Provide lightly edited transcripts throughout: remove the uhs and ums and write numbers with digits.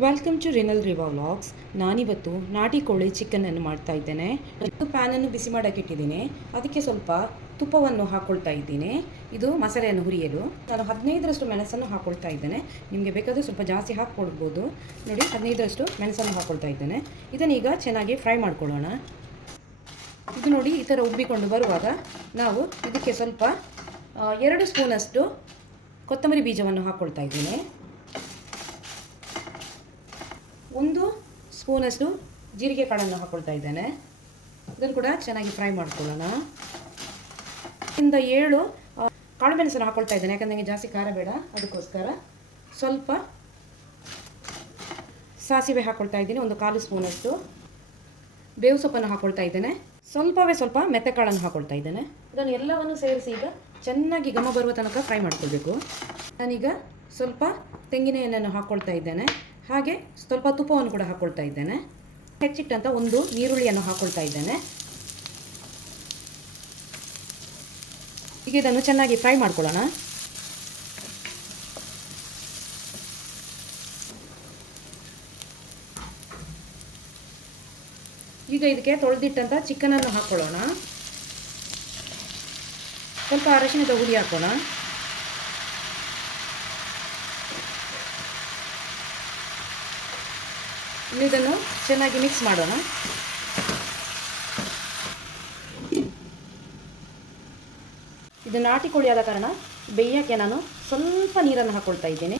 Welcome to ರಿನಲ್ ರಿವಾ vlogs. ನಾನಿವತ್ತು ನಾಟಿ ಕೋಳಿ ಚಿಕನನ್ನು ಮಾಡ್ತಾ ಇದ್ದೇನೆ. ಪ್ಯಾನನ್ನು ಬಿಸಿ ಮಾಡೋಕ್ಕೆ ಇಟ್ಟಿದ್ದೀನಿ. ಅದಕ್ಕೆ ಸ್ವಲ್ಪ ತುಪ್ಪವನ್ನು ಹಾಕ್ಕೊಳ್ತಾ ಇದ್ದೀನಿ. ಇದು ಮಸಾಲೆಯನ್ನು ಹುರಿಯಲು ನಾನು 15ರಷ್ಟು ಮೆಣಸನ್ನು ಹಾಕ್ಕೊಳ್ತಾ ಇದ್ದೇನೆ. ನಿಮಗೆ ಬೇಕಾದರೆ ಸ್ವಲ್ಪ ಜಾಸ್ತಿ ಹಾಕ್ಕೊಡ್ಬೋದು. ನೋಡಿ, 15ರಷ್ಟು ಮೆಣಸನ್ನು ಹಾಕ್ಕೊಳ್ತಾ ಇದ್ದೇನೆ. ಇದನ್ನೀಗ ಚೆನ್ನಾಗಿ ಫ್ರೈ ಮಾಡ್ಕೊಳ್ಳೋಣ. ಇದು ನೋಡಿ, ಈ ಥರ ಉಬ್ಬಿಕೊಂಡು ಬರುವಾಗ ನಾವು ಇದಕ್ಕೆ ಸ್ವಲ್ಪ 2 ಸ್ಪೂನಷ್ಟು ಕೊತ್ತಂಬರಿ ಬೀಜವನ್ನು ಹಾಕ್ಕೊಳ್ತಾ ಇದ್ದೀನಿ. 1 ಸ್ಪೂನಷ್ಟು ಜೀರಿಗೆ ಕಾಳನ್ನು ಹಾಕ್ಕೊಳ್ತಾ ಇದ್ದೇನೆ. ಇದನ್ನು ಕೂಡ ಚೆನ್ನಾಗಿ ಫ್ರೈ ಮಾಡ್ಕೊಳ್ಳೋಣ. 7 ಕಾಳು ಮೆಣಸನ್ನು ಹಾಕ್ಕೊಳ್ತಾ ಇದ್ದೇನೆ, ಯಾಕಂದರೆ ನನಗೆ ಜಾಸ್ತಿ ಖಾರ ಬೇಡ, ಅದಕ್ಕೋಸ್ಕರ. ಸ್ವಲ್ಪ ಸಾಸಿವೆ ಹಾಕ್ಕೊಳ್ತಾ ಇದ್ದೀನಿ, 1/4 ಸ್ಪೂನಷ್ಟು. ಬೇವು ಸೊಪ್ಪನ್ನು ಹಾಕ್ಕೊಳ್ತಾ ಇದ್ದೇನೆ. ಸ್ವಲ್ಪ ಮೆಂತೆಕಾಳನ್ನು ಹಾಕ್ಕೊಳ್ತಾ ಇದ್ದೇನೆ. ಇದನ್ನು ಎಲ್ಲವನ್ನು ಸೇರಿಸಿ ಈಗ ಚೆನ್ನಾಗಿ ಘಮ ಬರುವ ತನಕ ಫ್ರೈ ಮಾಡ್ಕೊಳ್ಬೇಕು. ನಾನೀಗ ಸ್ವಲ್ಪ ತೆಂಗಿನ ಎಣ್ಣೆಯನ್ನು ಹಾಕ್ಕೊಳ್ತಾ ಇದ್ದೇನೆ. ಹಾಗೆ ಸ್ವಲ್ಪ ತುಪ್ಪವನ್ನು ಕೂಡ ಹಾಕ್ಕೊಳ್ತಾ ಇದ್ದೇನೆ. ಹೆಚ್ಚಿಟ್ಟಂಥ 1 ಈರುಳ್ಳಿಯನ್ನು ಹಾಕ್ಕೊಳ್ತಾ ಇದ್ದೇನೆ. ಈಗ ಇದನ್ನು ಚೆನ್ನಾಗಿ ಫ್ರೈ ಮಾಡ್ಕೊಳ್ಳೋಣ. ಈಗ ಇದಕ್ಕೆ ತೊಳೆದಿಟ್ಟಂಥ ಚಿಕನನ್ನು ಹಾಕ್ಕೊಳ್ಳೋಣ. ಸ್ವಲ್ಪ ಅರಶಿಣದ ಹುಡಿ ಹಾಕೋಣ. ಇದನ್ನು ಚೆನ್ನಾಗಿ ಮಿಕ್ಸ್ ಮಾಡೋಣ. ಇದು ನಾಟಿ ಕೋಳಿ ಆದ ಕಾರಣ ಬೇಯಕ್ಕೆ ನಾನು ಸ್ವಲ್ಪ ನೀರನ್ನು ಹಾಕ್ಕೊಳ್ತಾ ಇದ್ದೇನೆ.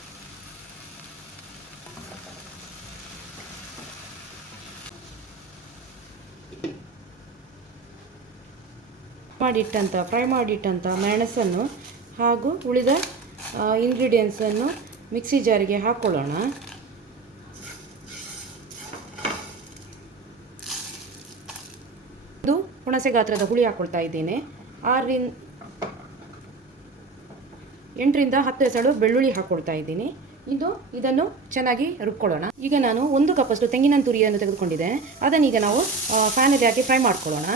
ಫ್ರೈ ಮಾಡಿಟ್ಟಂಥ ಮೆಣಸನ್ನು ಹಾಗೂ ಉಳಿದ ಇಂಗ್ರೀಡಿಯೆಂಟ್ಸನ್ನು ಮಿಕ್ಸಿ ಜಾರಿಗೆ ಹಾಕ್ಕೊಳ್ಳೋಣ. ಇದು ಹುಣಸೆ ಗಾತ್ರದ ಹುಳಿ ಹಾಕ್ಕೊಳ್ತಾ ಇದ್ದೇನೆ. 8ರಿಂದ 10 ಎಸಳು ಬೆಳ್ಳುಳ್ಳಿ ಹಾಕ್ಕೊಳ್ತಾ ಇದ್ದೀನಿ. ಇದನ್ನು ಚೆನ್ನಾಗಿ ರುಬ್ಕೊಳ್ಳೋಣ. ಈಗ ನಾನು 1 ಕಪ್ಪಷ್ಟು ತೆಂಗಿನ ತುರಿಯನ್ನು ತೆಗೆದುಕೊಂಡಿದ್ದೆ. ಅದನ್ನೀಗ ನಾವು ಫ್ಯಾನಲ್ಲಿ ಹಾಕಿ ಫ್ರೈ ಮಾಡ್ಕೊಳ್ಳೋಣ.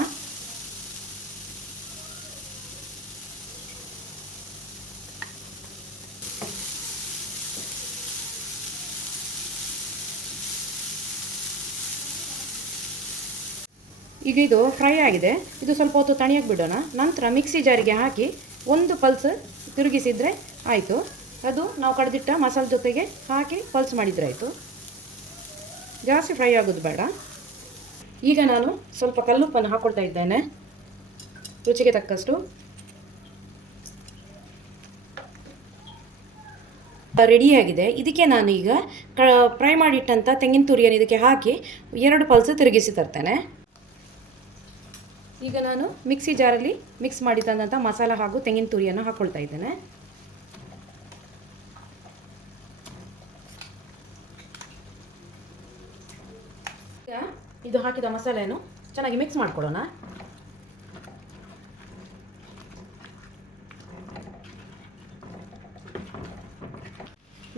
ಈಗ ಇದು ಫ್ರೈ ಆಗಿದೆ. ಇದು ಸ್ವಲ್ಪ ಹೊತ್ತು ತಣಿಯಕ್ಕೆ ಬಿಡೋಣ. ನಂತರ ಮಿಕ್ಸಿ ಜಾರಿಗೆ ಹಾಕಿ 1 ಪಲ್ಸ್ ತಿರುಗಿಸಿದರೆ ಆಯಿತು. ಅದು ನಾವು ಕಡ್ದಿಟ್ಟ ಮಸಾಲೆ ಜೊತೆಗೆ ಹಾಕಿ ಪಲ್ಸ್ ಮಾಡಿದರೆ ಆಯಿತು. ಜಾಸ್ತಿ ಫ್ರೈ ಆಗೋದು ಬೇಡ. ಈಗ ನಾನು ಸ್ವಲ್ಪ ಕಲ್ಲುಪ್ಪನ್ನು ಹಾಕ್ಕೊಳ್ತಾ ಇದ್ದೇನೆ, ರುಚಿಗೆ ತಕ್ಕಷ್ಟು. ರೆಡಿಯಾಗಿದೆ. ಇದಕ್ಕೆ ನಾನೀಗ ಫ್ರೈ ಮಾಡಿಟ್ಟಂಥ ತೆಂಗಿನ ತುರಿಯನ್ನು ಇದಕ್ಕೆ ಹಾಕಿ 2 ಪಲ್ಸ್ ತಿರುಗಿಸಿ ತರ್ತೇನೆ. ಈಗ ನಾನು ಮಿಕ್ಸಿ ಜಾರಲ್ಲಿ ಮಿಕ್ಸ್ ಮಾಡಿ ತಂದಂಥ ಮಸಾಲ ಹಾಗೂ ತೆಂಗಿನ ತುರಿಯನ್ನು ಹಾಕ್ಕೊಳ್ತಾ ಇದ್ದೇನೆ. ಈಗ ಇದು ಹಾಕಿದ ಮಸಾಲೆಯನ್ನು ಚೆನ್ನಾಗಿ ಮಿಕ್ಸ್ ಮಾಡ್ಕೊಳ್ಳೋಣ.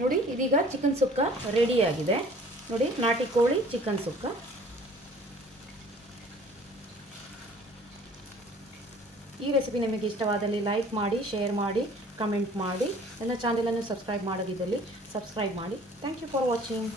ನೋಡಿ, ಇದೀಗ ಚಿಕನ್ ಸುಕ್ಕ ರೆಡಿಯಾಗಿದೆ. ನೋಡಿ, ನಾಟಿ ಕೋಳಿ ಚಿಕನ್ ಸುಕ್ಕ. ಈ ರೆಸಿಪಿ ನಿಮಗೆ ಇಷ್ಟವಾದಲ್ಲಿ ಲೈಕ್ ಮಾಡಿ, ಶೇರ್ ಮಾಡಿ, ಕಮೆಂಟ್ ಮಾಡಿ. ನನ್ನ ಚಾನಲನ್ನು ಸಬ್ಸ್ಕ್ರೈಬ್ ಮಾಡದಿದ್ದಲ್ಲಿ ಸಬ್ಸ್ಕ್ರೈಬ್ ಮಾಡಿ. Thank you for watching.